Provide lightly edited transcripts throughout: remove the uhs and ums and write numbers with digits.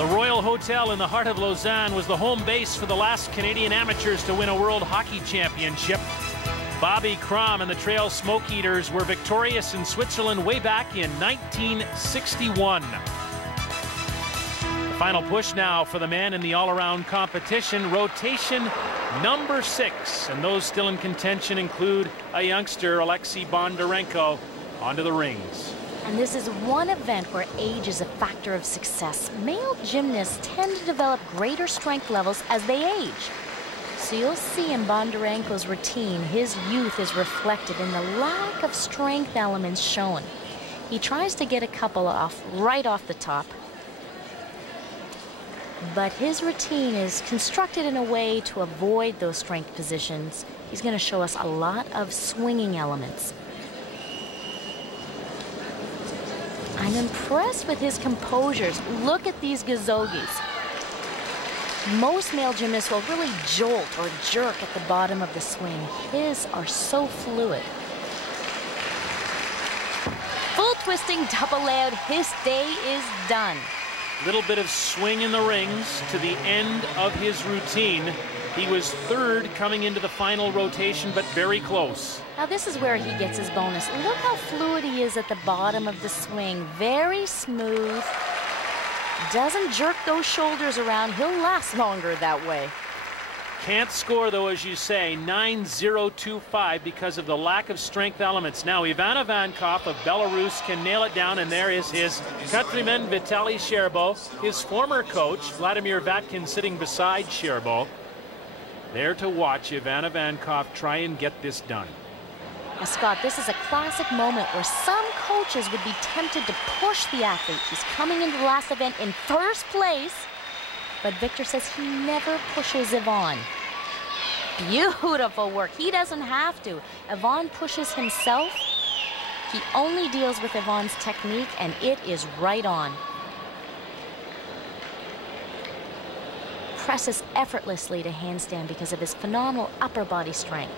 The Royal Hotel in the heart of Lausanne was the home base for the last Canadian amateurs to win a World Hockey Championship. Bobby Crom and the Trail Smoke Eaters were victorious in Switzerland way back in 1961. The final push now for the men in the all-around competition, rotation number 6. And those still in contention include a youngster, Alexei Bondarenko, onto the rings. And this is one event where age is a factor of success. Male gymnasts tend to develop greater strength levels as they age. So you'll see in Bondarenko's routine, his youth is reflected in the lack of strength elements shown. He tries to get a couple off right off the top. But his routine is constructed in a way to avoid those strength positions. He's going to show us a lot of swinging elements. I'm impressed with his composures. Look at these gazogis. Most male gymnasts will really jolt or jerk at the bottom of the swing. His are so fluid. Full twisting double layout. His day is done. Little bit of swing in the rings to the end of his routine. He was third coming into the final rotation, but very close. Now this is where he gets his bonus. Look how fluid he is at the bottom of the swing. Very smooth. Doesn't jerk those shoulders around. He'll last longer that way. Can't score, though, as you say, 9.025 because of the lack of strength elements. Now, Ivankov of Belarus can nail it down, and there is his countryman, Vitaly Sherbo, his former coach, Vladimir Vatkin, sitting beside Sherbo. There to watch Ivankov try and get this done. Now, Scott, this is a classic moment where some coaches would be tempted to push the athlete. He's coming into the last event in first place, but Victor says he never pushes Ivan. Beautiful work. He doesn't have to. Ivan pushes himself. He only deals with Ivan's technique, and it is right on. Presses effortlessly to handstand because of his phenomenal upper body strength.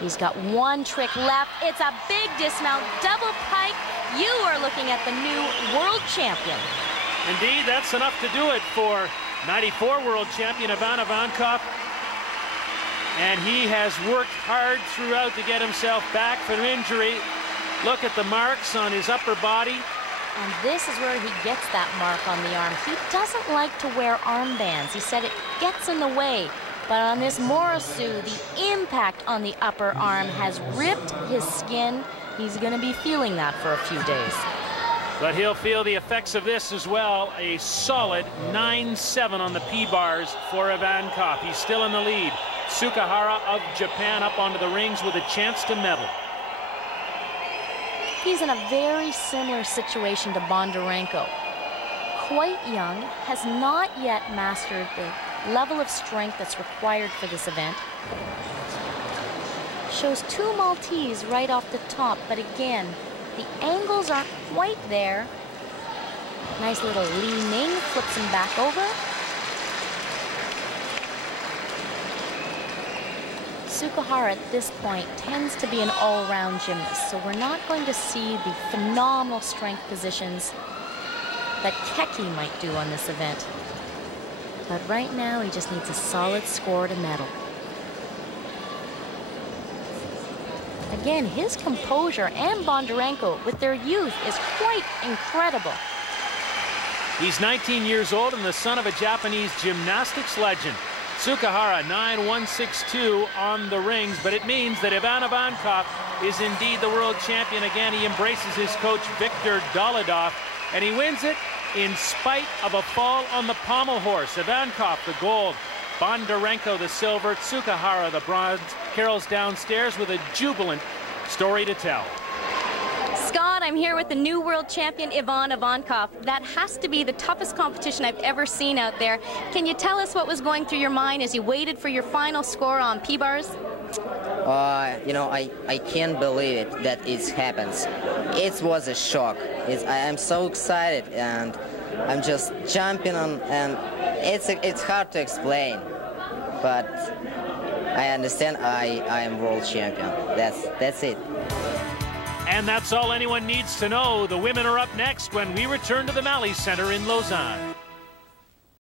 He's got one trick left. It's a big dismount, double pike. You are looking at the new world champion. Indeed, that's enough to do it for 94 world champion Ivankov. And he has worked hard throughout to get himself back from injury. Look at the marks on his upper body. And this is where he gets that mark on the arm. He doesn't like to wear armbands. He said it gets in the way. But on this Morosu, the impact on the upper arm has ripped his skin. He's going to be feeling that for a few days. But he'll feel the effects of this as well. A solid 9-7 on the P-bars for Ivankov. He's still in the lead. Tsukahara of Japan up onto the rings with a chance to medal. He's in a very similar situation to Bondarenko. Quite young, has not yet mastered the level of strength that's required for this event. Shows two Maltese right off the top, but again, the angles aren't quite there. Nice little leaning, flips him back over. Tsukahara at this point tends to be an all-round gymnast, so we're not going to see the phenomenal strength positions that Keki might do on this event. But right now, he just needs a solid score to medal. Again, his composure and Bondarenko, with their youth, is quite incredible. He's 19 years old and the son of a Japanese gymnastics legend. Tsukahara 9.162 on the rings, but it means that Ivankov is indeed the world champion again. He embraces his coach Viktor Dolidov, and he wins it in spite of a fall on the pommel horse. Ivankov the gold, Bondarenko the silver, Tsukahara the bronze. Carol's downstairs with a jubilant story to tell. Scott, I'm here with the new world champion, Ivankov. That has to be the toughest competition I've ever seen out there. Can you tell us what was going through your mind as you waited for your final score on P-bars? You know, I can't believe it that it happens. It was a shock. I am so excited, and I'm just jumping on, and it's hard to explain, but I understand I am world champion. That's it. And that's all anyone needs to know. The women are up next when we return to the Malley Center in Lausanne.